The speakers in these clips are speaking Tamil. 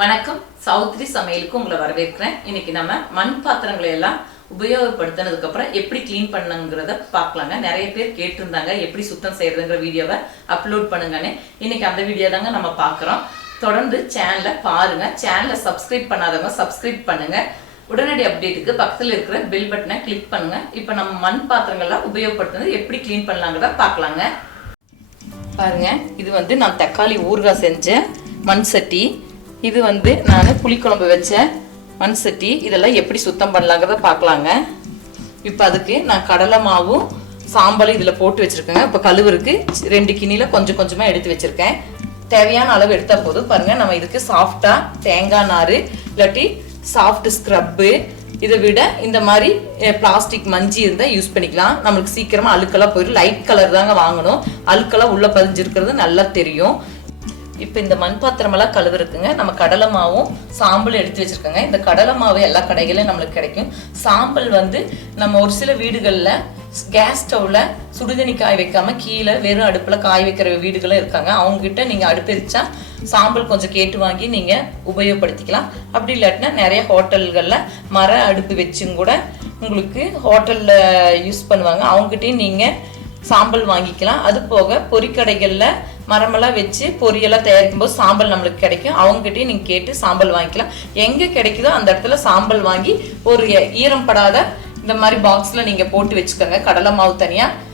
வணக்கம். சௌத்ரி சமையலுக்கு உங்களை வரவேற்கிறேன். இன்னைக்கு நம்ம மண் பாத்திரங்களை எல்லாம் உபயோகப்படுத்தினதுக்கு அப்புறம் எப்படி க்ளீன் பண்ணுங்கிறத பார்க்கலாங்க. நிறைய பேர் கேட்டிருந்தாங்க எப்படி சுத்தம் செய்யறதுங்கிற வீடியோவை அப்லோட் பண்ணுங்கன்னு. இன்னைக்கு அந்த வீடியோ தாங்க நம்ம பார்க்குறோம். தொடர்ந்து சேனலை பாருங்க. சேனலை சப்ஸ்கிரைப் பண்ணாதவங்க சப்ஸ்கிரைப் பண்ணுங்க. உடனடி அப்டேட்டுக்கு பக்கத்தில் இருக்கிற பெல் பட்டனை கிளிக் பண்ணுங்க. இப்போ நம்ம மண் பாத்திரங்கள்லாம் உபயோகப்படுத்துனது எப்படி க்ளீன் பண்ணலாங்கிறத பார்க்கலாங்க. பாருங்க இது வந்து நான் தக்காளி ஊறுகாய் செஞ்ச மண் சட்டி. இது வந்து நான் புளிக்குழம்பு வச்ச மண் சட்டி இதெல்லாம் எப்படி சுத்தம் பண்ணலாங்கிறத பார்க்கலாங்க இப்போ அதுக்கு நான் கடலை மாவும் சாம்பலும் இதில் போட்டு வச்சுருக்கேங்க. இப்போ கழுவுருக்கு ரெண்டு கிண்ணியில் கொஞ்சம் கொஞ்சமாக எடுத்து வச்சுருக்கேன். தேவையான அளவு எடுத்தால் போதும். பாருங்கள் நம்ம இதுக்கு சாஃப்டாக தேங்காய் நார் இல்லாட்டி சாஃப்ட் ஸ்க்ரப்பு இதை விட இந்த மாதிரி பிளாஸ்டிக் மஞ்சி இருந்தால் யூஸ் பண்ணிக்கலாம். நம்மளுக்கு சீக்கிரமாக அழுக்கெல்லாம் போயிடும் லைட் கலர் தாங்க வாங்கணும். அழுக்கெல்லாம் உள்ளே பதிஞ்சிருக்கிறது நல்லா தெரியும். இப்போ இந்த மண் பாத்திரமெல்லாம் கழுவுறதுக்குங்க நம்ம கடலை மாவும் சாம்பல் எடுத்து வச்சுருக்கோங்க. இந்த கடலை மாவு எல்லா கடைகளிலும் நம்மளுக்கு கிடைக்கும். சாம்பல் வந்து நம்ம ஒரு சில வீடுகளில் கேஸ் ஸ்டவ்ல சுடுதண்ணி காய வைக்காம கீழே வெறும் அடுப்பில் காய வைக்கிற வீடுகளும் இருக்காங்க. அவங்க கிட்ட நீங்கள் அடுப்பு எரிச்சா சாம்பல் கொஞ்சம் கேட்டு வாங்கி நீங்கள் உபயோகப்படுத்திக்கலாம். அப்படி இல்லாட்டினா நிறைய ஹோட்டல்களில் மர அடுப்பு வச்சும் கூட உங்களுக்கு ஹோட்டலில் யூஸ் பண்ணுவாங்க. அவங்ககிட்டயும் நீங்கள் சாம்பல் வாங்கிக்கலாம். அது போக பொறிக்கடைகளில் மரமெல்லாம் வச்சு பொரியெல்லாம் தயாரிக்கும் போது சாம்பல் நம்மளுக்கு கிடைக்கும். அவங்ககிட்டயும் நீங்கள் கேட்டு சாம்பல் வாங்கிக்கலாம். எங்கே கிடைக்குதோ அந்த இடத்துல சாம்பல் வாங்கி ஒரு ஈரம் படாத இந்த மாதிரி பாக்ஸில் நீங்கள் போட்டு வச்சுக்கோங்க. கடலை மாவு தனியாக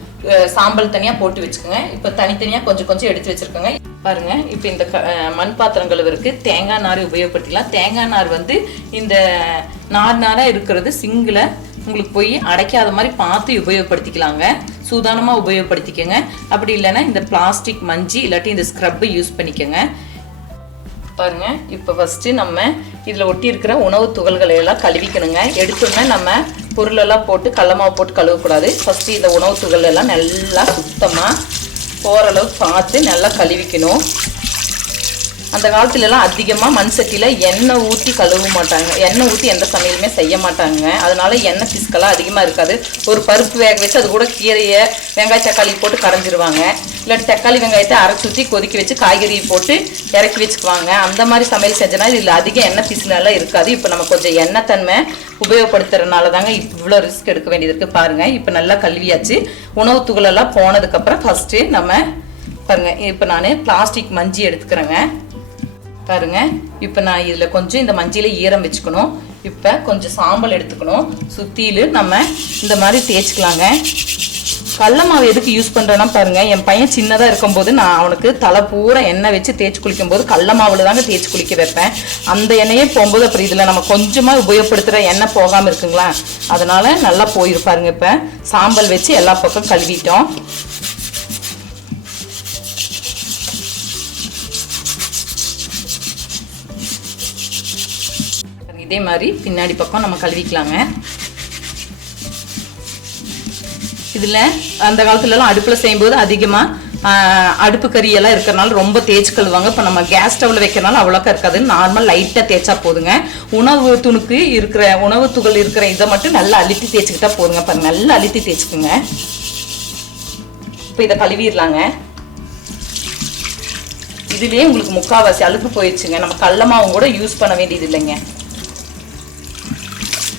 சாம்பல் தனியாக போட்டு வச்சுக்கோங்க. இப்போ தனித்தனியாக கொஞ்சம் கொஞ்சம் எடுத்து வச்சுருக்கோங்க. பாருங்க இப்போ இந்த க மண் பாத்திரம் கழுவுறதுக்கு தேங்காய் நார் உபயோகப்படுத்திக்கலாம். தேங்காய் நார் வந்து இந்த நார் நாராக இருக்கிறது சிங்கில் உங்களுக்கு போய் அடைக்காத மாதிரி பார்த்து உபயோகப்படுத்திக்கலாங்க. சூதானமாக உபயோகப்படுத்திக்கோங்க. அப்படி இல்லைன்னா இந்த பிளாஸ்டிக் மஞ்சி இல்லாட்டி இந்த ஸ்க்ரப்பை யூஸ் பண்ணிக்கோங்க. பாருங்க இப்போ ஃபஸ்ட்டு நம்ம இதில் ஒட்டி இருக்கிற உணவு துகள்களை எல்லாம் கழுவிக்கணுங்க. எடுத்தோடனே நம்ம பொருளெல்லாம் போட்டு கடலமாவு போட்டு கழுவக்கூடாது. ஃபஸ்ட்டு இந்த உணவு துகள் எல்லாம் நல்லா சுத்தமாக போகிற அளவுக்கு பார்த்து நல்லா கழுவிக்கணும். அந்த காலத்துலலாம் அதிகமாக மண் சட்டியில் எண்ணெய் ஊற்றி கழுவ மாட்டாங்க. எண்ணெய் ஊற்றி எந்த சமையலுமே செய்ய மாட்டாங்க. அதனால எண்ணெய் பிஸ்கெல்லாம் அதிகமாக இருக்காது. ஒரு பருப்பு வேக வச்சு அது கூட கீரையை வெங்காய தக்காளி போட்டு கரைஞ்சிருவாங்க. இல்லாட்டி தக்காளி வெங்காயத்தை அரைச்சி ஊற்றி கொதிக்க வச்சு காய்கறியை போட்டு இறக்கி வச்சுக்குவாங்க. அந்த மாதிரி சமையல் செஞ்சனா இதில் அதிக எண்ணெய் பிசுனெல்லாம் இருக்காது. இப்போ நம்ம கொஞ்சம் எண்ணெய் தன்மை உபயோகப்படுத்துறதுனால தாங்க இவ்வளோ ரிஸ்க் எடுக்க வேண்டியது இருக்குது பாருங்கள் இப்போ நல்லா கழுவியாச்சு. உணவு துகளெல்லாம் போனதுக்கப்புறம் ஃபஸ்ட்டு நம்ம பாருங்க. இப்போ நான் பிளாஸ்டிக் மஞ்சி எடுத்துக்கிறேங்க. பாருங்க. இப்போ நான் இதில் கொஞ்சம் இந்த மஞ்சள் ஈரம் வச்சுக்கணும். இப்போ கொஞ்சம் சாம்பல் எடுத்துக்கணும். சுற்றிலும் நம்ம இந்த மாதிரி தேய்ச்சிக்கலாங்க. கடல மாவு எதுக்கு யூஸ் பண்ணுறேன்னா பாருங்க என் பையன் சின்னதாக இருக்கும்போது நான் அவனுக்கு தலை பூரா எண்ணெய் வச்சு தேய்ச்சி குளிக்கும் போது கடல மாவில் தாங்க தேய்ச்சி குளிக்க வைப்பேன். அந்த எண்ணெயே போகும்போது அப்புறம் இதில் நம்ம கொஞ்சமாக உபயோகப்படுத்துகிற எண்ணெய் போகாமல் இருக்குங்களா? அதனால நல்லா போயிருப்பாருங்க இப்போ. சாம்பல் வச்சு எல்லா பக்கம் கழுவிட்டோம். இதே மாதிரி பின்னாடி பக்கம் நம்ம கழுவிக்கலாங்க. இதில் அந்த காலத்துலலாம் அடுப்பில் செய்யும்போது அதிகமாக அடுப்பு கறியெல்லாம் இருக்கிறனால ரொம்ப தேய்ச்சி கழுவாங்க. இப்போ நம்ம கேஸ் ஸ்டவ்வில் வைக்கிறனால அவ்வளோக்கா இருக்காது நார்மல் லைட்டாக தேய்ச்சா போதுங்க. உணவு துணுக்கு இருக்கிற உணவு துகள் இருக்கிற இதை மட்டும் நல்லா அழுத்தி தேய்ச்சிக்கிட்டா போதுங்க. இப்போ நல்லா அழுத்தி தேய்ச்சிக்குங்க. இப்போ இதை கழுவிடலாங்க. இதுலேயே உங்களுக்கு முக்காவாசி அழுக்கு போயிடுச்சுங்க. நம்ம கடல மாவும் கூட யூஸ் பண்ண வேண்டியது இல்லைங்க.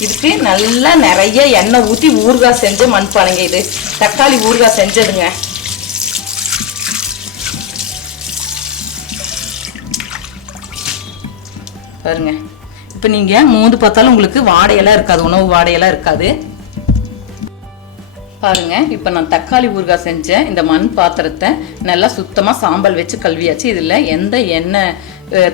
இதுக்கு நல்லா நிறைய எண்ணெய் ஊற்றி ஊறுகாய் செஞ்ச மண்பானைங்க இது. தக்காளி ஊறுகாய் செஞ்சதுங்க. பாருங்க. இப்போ நீங்கள் மூந்து பார்த்தாலும் உங்களுக்கு வாடையெல்லாம் இருக்காது உணவு வாடையெல்லாம் இருக்காது. பாருங்க இப்போ நான் தக்காளி ஊறுகாய் செஞ்சேன் இந்த மண் பாத்திரத்தை நல்லா சுத்தமாக சாம்பல் வச்சு கழுவியாச்சு. இதில் எந்த எண்ணெய்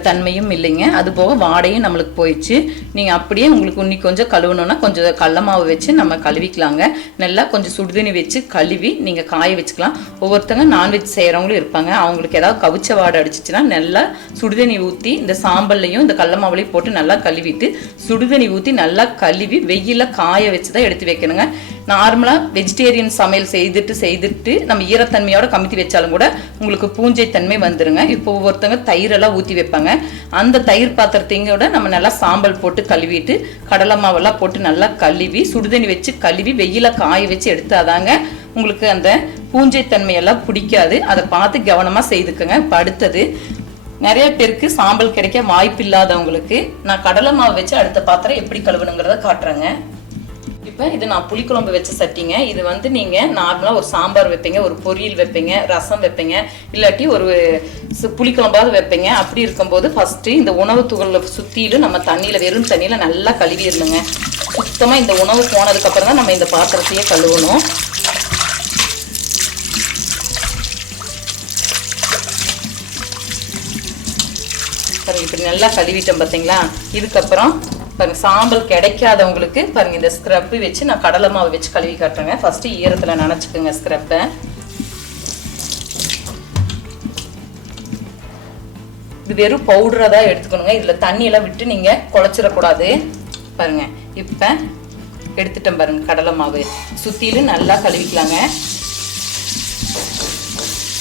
தன்மையும் இல்லைங்க. அது போக வாடையும் நம்மளுக்கு போயிடுச்சு. நீங்கள் அப்படியே உங்களுக்கு இன்னி கொஞ்சம் கழுவணும்னா கொஞ்சம் கடல மாவு வச்சு நம்ம கழுவிக்கலாங்க. நல்லா கொஞ்சம் சுடுதண்ணி வச்சு கழுவி நீங்கள் காய வச்சுக்கலாம். ஒவ்வொருத்தங்க நான்வெஜ் செய்கிறவங்களும் இருப்பாங்க. அவங்களுக்கு ஏதாவது கவிச்ச வாடை அடிச்சிச்சுன்னா நல்லா சுடுதண்ணி ஊற்றி இந்த சாம்பல்லையும் இந்த கடல மாவுலையும் போட்டு நல்லா கழுவிட்டு சுடுதண்ணி ஊற்றி நல்லா கழுவி வெயிலில் காய வச்சு தான் எடுத்து வைக்கணுங்க. நார்மலாக வெஜிடேரியன் சமையல் செய்துட்டு செய்துட்டு நம்ம ஈரத்தன்மையோட கமித்தி வச்சாலும் கூட உங்களுக்கு பூஞ்சை தன்மை வந்துருங்க. இப்போ ஒவ்வொருத்தங்க தயிரெல்லாம் ஊற்றி வைப்பாங்க. அந்த தயிர் பாத்திரத்தையோட நம்ம நல்லா சாம்பல் போட்டு கழுவிட்டு கடலை மாவெல்லாம் போட்டு நல்லா கழுவி சுடுதண்ணி வச்சு கழுவி வெயில காய வச்சு எடுத்தாதாங்க உங்களுக்கு அந்த பூஞ்சை தன்மையெல்லாம் பிடிக்காது. அதை பார்த்து கவனமாக செய்துக்கோங்க. இப்போ அடுத்தது நிறைய பேருக்கு சாம்பல் கிடைக்க வாய்ப்பு இல்லாதவங்களுக்கு நான் கடலை மாவு வச்சு அடுத்த பாத்திரம் எப்படி கழுவணுங்கிறத காட்டுறேங்க. இப்போ இது நான் புளிக்குழம்பு வச்ச சட்டிங்க. இது வந்து நீங்கள் நார்மலாக ஒரு சாம்பார் வைப்பீங்க ஒரு பொரியல் வைப்பீங்க ரசம் வைப்பீங்க இல்லாட்டி ஒரு சு- புளிக்குழம்பாவது வைப்பீங்க. அப்படி இருக்கும்போது ஃபஸ்ட்டு இந்த உணவு துகளை சுற்றிலும் நம்ம தண்ணியில் வெறும் தண்ணியில் நல்லா கழுவிடணுங்க சுத்தமாக இந்த உணவு போனதுக்கப்புறம் தான் நம்ம இந்த பாத்திரத்தையே கழுவணும். இப்படி நல்லா கழுவிட்டோம் பார்த்தீங்களா இதுக்கப்புறம் பாருங்க சாம்பல் கிடைக்காதவங்களுக்கு பாருங்க இந்த ஸ்க்ரப்பு வச்சு நான் கடலை மாவு வச்சு கழுவி காட்டுறேங்க. ஃபர்ஸ்ட் ஈரத்தில் நினச்சிக்கோங்க ஸ்க்ரப்பை இது வெறும் பவுடராக தான் எடுத்துக்கணுங்க. இதில் தண்ணியெல்லாம் விட்டு நீங்கள் குழச்சிடக்கூடாது. பாருங்க இப்போ எடுத்துட்டேன் பாருங்க கடலை மாவு. சுற்றிலும் நல்லா கழுவிக்கலாங்க.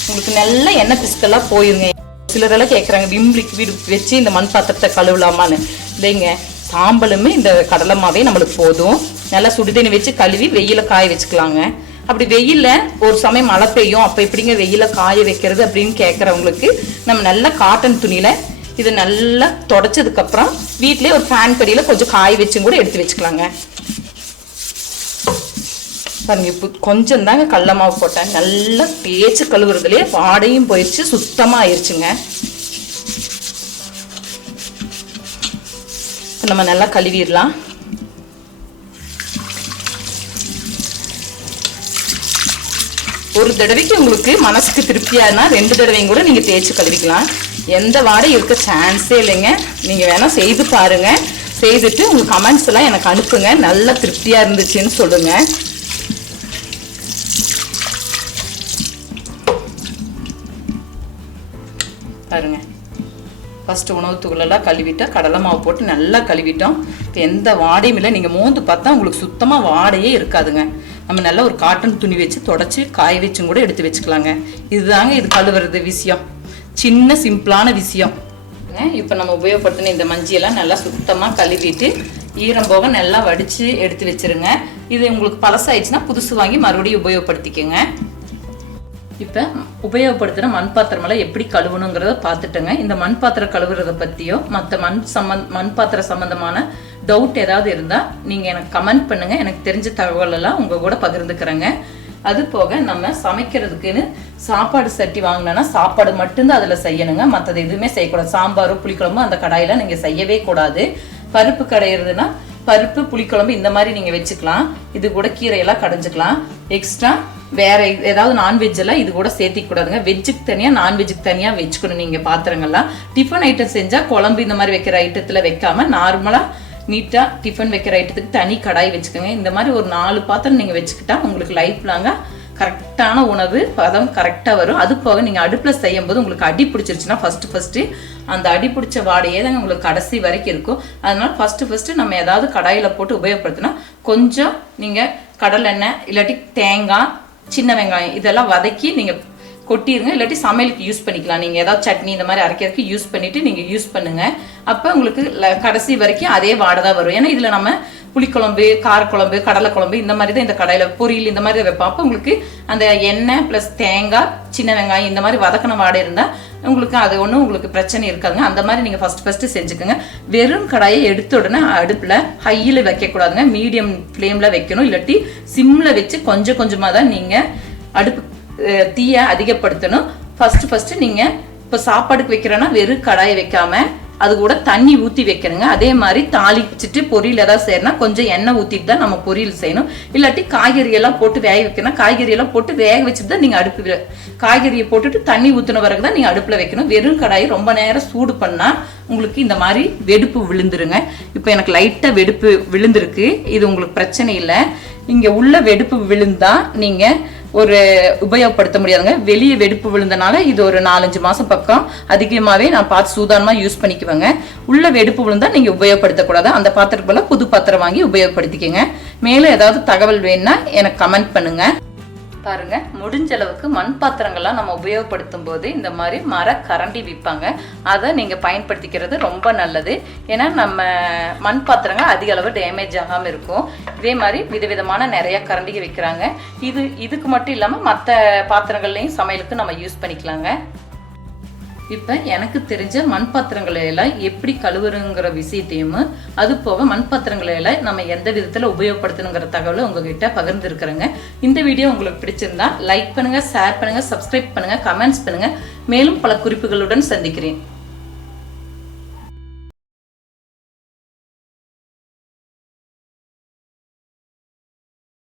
உங்களுக்கு நல்ல எண்ணெய் பிஸ்கெல்லாம் போயிருங்க. சிலரெல்லாம் கேட்குறாங்க விம் லிக்விட் வச்சு இந்த மண் பாத்திரத்தை கழுவலாமான்னு. இல்லைங்க சாம்பலுமே இந்த கடலை மாவே நம்மளுக்கு போதும். நல்லா சுடுதண்ணி வச்சு கழுவி வெயில காய வச்சுக்கலாங்க. அப்படி வெயிலில் ஒரு சமயம் மழை பெய்யும். அப்போ எப்படிங்க வெயில காய வைக்கிறது அப்படின்னு கேட்குறவங்களுக்கு நம்ம நல்லா காட்டன் துணியில இது நல்லா தொடச்சதுக்கப்புறம் அப்புறம் ஒரு ஃபேன் படியில கொஞ்சம் காய வச்சும் கூட எடுத்து வச்சுக்கலாங்க. பாருங்க இப்போ கொஞ்சம் தாங்க கடல மாவு போட்டேன். நல்லா தேய்ச்சி கழுவுறதுலேயே வாடையும் போயிடுச்சு சுத்தமாக ஆயிடுச்சுங்க நம்ம நல்லா கழுவிடலாம். ஒரு தடவைக்கு உங்களுக்கு மனசுக்கு திருப்தியானா ரெண்டு தடவையும் கூட நீங்கள் தேய்ச்சி கழுவிக்கலாம். எந்த வாடை இருக்க சான்ஸே இல்லைங்க. நீங்கள் வேணால் செய்து பாருங்க. செய்துட்டு உங்கள் கமெண்ட்ஸ் எல்லாம் எனக்கு அனுப்புங்க. நல்லா திருப்தியாக இருந்துச்சுன்னு சொல்லுங்கள் ஃபஸ்ட்டு உணவு தூளெல்லாம் கழுவிட்டா கடலை மாவு போட்டு நல்லா கழுவிட்டோம். இப்போ எந்த வாடையும் இல்லை. நீங்கள் மோந்து பார்த்தா உங்களுக்கு சுத்தமாக வாடையே இருக்காதுங்க. நம்ம நல்லா ஒரு காட்டன் துணி வச்சு தொடச்சி காய வச்சும் கூட எடுத்து வச்சுக்கலாங்க. இதுதாங்க இது கழுவுறது விஷயம். சின்ன சிம்பிளான விஷயம். இப்போ நம்ம உபயோகப்படுத்தின இந்த மஞ்சியெல்லாம் நல்லா சுத்தமாக கழுவிட்டு ஈரம் போக நல்லா வடித்து எடுத்து வச்சிருங்க. இது உங்களுக்கு பழசாயிடுச்சுன்னா புதுசு வாங்கி மறுபடியும் உபயோகப்படுத்திக்கோங்க. இப்போ உபயோகப்படுத்துகிற மண் பாத்திரமெல்லாம் எப்படி கழுவணுங்கிறத பார்த்துட்டேங்க. இந்த மண் பாத்திரம் கழுவுறத பற்றியோ மற்ற மண் சம்மந் மண் பாத்திரம் சம்மந்தமான டவுட் ஏதாவது இருந்தால் நீங்கள் எனக்கு கமெண்ட் பண்ணுங்கள் எனக்கு தெரிஞ்ச தகவலெல்லாம் உங்கள் கூட பகிர்ந்துக்கிறேங்க. அது போக நம்ம சமைக்கிறதுக்குன்னு சாப்பாடு சட்டி வாங்கினோன்னா சாப்பாடு மட்டும்தான் அதில் செய்யணுங்க. மற்றது எதுவுமே செய்யக்கூடாது. சாம்பாரோ புளிக்குழம்போ அந்த கடாயில் நீங்கள் செய்யவே கூடாது. பருப்பு கடையிறதுனா பருப்பு புளிக்குழம்பு இந்த மாதிரி நீங்கள் வச்சுக்கலாம். இது கூட கீரையெல்லாம் கடைஞ்சிக்கலாம். எக்ஸ்ட்ரா வேற ஏதாவது நான்வெஜ் எல்லாம் இது கூட சேர்த்திக்க கூடாதுங்க. வெஜ்ஜுக்கு தனியாக நான்வெஜ்ஜுக்கு தனியாக வச்சுக்கணும் நீங்கள் பாத்திரங்கள்லாம். டிஃபன் ஐட்டம் செஞ்சால் குழம்பு இந்த மாதிரி வைக்கிற ஐட்டத்தில் வைக்காம நார்மலாக நீட்டாக டிஃபன் வைக்கிற ஐட்டத்துக்கு தனி கடாய் வச்சுக்கோங்க. இந்த மாதிரி ஒரு நாலு பாத்திரம் நீங்கள் வச்சுக்கிட்டா உங்களுக்கு லைஃப் லாங்காக கரெக்டான உணவு பதம் கரெக்டாக வரும். அது போக நீங்கள் அடுப்பில் செய்யும்போது உங்களுக்கு அடி பிடிச்சிருச்சுன்னா ஃபஸ்ட்டு ஃபஸ்ட்டு அந்த அடி பிடிச்ச வாடையே தாங்க உங்களுக்கு கடைசி வரைக்கும் இருக்கும். அதனால் ஃபஸ்ட்டு ஃபஸ்ட்டு நம்ம ஏதாவது கடாயில் போட்டு உபயோகப்படுத்தினா கொஞ்சம் நீங்கள் கடலெண்ணெய் இல்லாட்டி தேங்காய் சின்ன வெங்காயம் இதெல்லாம் வதக்கி நீங்கள் கொட்டிடுங்க இல்லாட்டி சமையலுக்கு யூஸ் பண்ணிக்கலாம். நீங்கள் ஏதாவது சட்னி இந்த மாதிரி அரைக்கிறதுக்கு யூஸ் பண்ணிவிட்டு நீங்கள் யூஸ் பண்ணுங்கள் அப்போ உங்களுக்கு ல- கடைசி வரைக்கும் அதே வாடை தான் வரும். ஏன்னா இதில் நம்ம புளிக்குழம்பு காரக்குழம்பு கடலை குழம்பு இந்த மாதிரி தான் இந்த கடையில் பொரியல் இந்த மாதிரி தான் வைப்போம். அப்போ உங்களுக்கு அந்த எண்ணெய் ப்ளஸ் தேங்காய் சின்ன வெங்காயம் இந்த மாதிரி வதக்கின வாடை இருந்தால் உங்களுக்கு அது ஒன்றும் உங்களுக்கு பிரச்சனை இருக்காதுங்க. அந்த மாதிரி நீங்கள் ஃபஸ்ட் ஃபஸ்ட்டு செஞ்சுக்கோங்க. வெறும் கடாயை எடுத்த உடனே அடுப்பில் ஹையில் வைக்கக்கூடாதுங்க. மீடியம் ஃப்ளேமில் வைக்கணும். இல்லாட்டி சிம்மில் வச்சு கொஞ்சம் கொஞ்சமாக தான் நீங்கள் அடுப்பு தீயை அதிகப்படுத்தணும். ஃபஸ்ட்டு ஃபஸ்ட்டு நீங்கள் இப்போ சாப்பாடுக்கு வைக்கிறோன்னா வெறும் கடாயை வைக்காம அது கூட தண்ணி ஊற்றி வைக்கணுங்க. அதே மாதிரி தாளிச்சிட்டு பொரியல் ஏதாவது செய்யணும்னா கொஞ்சம் எண்ணெய் ஊற்றிட்டு தான் நம்ம பொரியல் செய்யணும். இல்லாட்டி காய்கறி எல்லாம் போட்டு வேக வைக்கணும். காய்கறி எல்லாம் போட்டு வேக வச்சுட்டு தான் நீங்கள் அடுப்பு காய்கறியை போட்டுட்டு தண்ணி ஊற்றின பிறகு தான் நீங்கள் அடுப்பில் வைக்கணும். வெறும் கடாயை ரொம்ப நேரம் சூடு பண்ணால் உங்களுக்கு இந்த மாதிரி வெடுப்பு விழுந்துருங்க. இப்போ எனக்கு லைட்டாக வெடுப்பு விழுந்திருக்கு. இது உங்களுக்கு பிரச்சனை இல்லை. இங்கே உள்ள வெடுப்பு விழுந்தா நீங்கள் ஒரு உபயோகப்படுத்த முடியாதுங்க. வெளியே வெடுப்பு விழுந்தனால இது ஒரு நாலஞ்சு மாசம் பக்கம் அதிகமாகவே நான் பார்த்து சூதானமா யூஸ் பண்ணிக்குவேங்க. உள்ள வெடுப்பு விழுந்தா நீங்க உபயோகப்படுத்தக்கூடாது அந்த பாத்திரத்துக்கு போல் புது பாத்திரம் வாங்கி உபயோகப்படுத்திக்கோங்க. மேலும் ஏதாவது தகவல் வேணும்னா எனக்கு கமெண்ட் பண்ணுங்க. பாருங்க. முடிஞ்ச அளவுக்கு மண் பாத்திரங்கள்லாம் நம்ம உபயோகப்படுத்தும் போது இந்த மாதிரி மர கரண்டி விற்பாங்க அதை நீங்க பயன்படுத்திக்கிறது ரொம்ப நல்லது. ஏன்னா நம்ம மண் பாத்திரங்கள் அதிக அளவு டேமேஜ் ஆகாம இருக்கும். இதே மாதிரி விதவிதமான நிறைய கரண்டிகள் விற்கிறாங்க இது இதுக்கு மட்டும் இல்லாம மற்ற பாத்திரங்கள்லையும் சமையலுக்கு நம்ம யூஸ் பண்ணிக்கலாங்க. இப்போ எனக்கு தெரிஞ்ச மண் பாத்திரங்களை எல்லாம் எப்படி கழுவுறங்கிற விஷயத்தையும் அது போக மண் பாத்திரங்களை எல்லாம் நம்ம எந்த விதத்தில் உபயோகப்படுத்தணுங்கிற தகவலை உங்ககிட்ட பகிர்ந்துருக்குறேங்க. இந்த வீடியோ உங்களுக்கு பிடிச்சிருந்தா லைக் பண்ணுங்கள் ஷேர் பண்ணுங்கள் சப்ஸ்கிரைப் பண்ணுங்கள் கமெண்ட்ஸ் பண்ணுங்கள் மேலும் பல குறிப்புகளுடன் சந்திக்கிறேன்.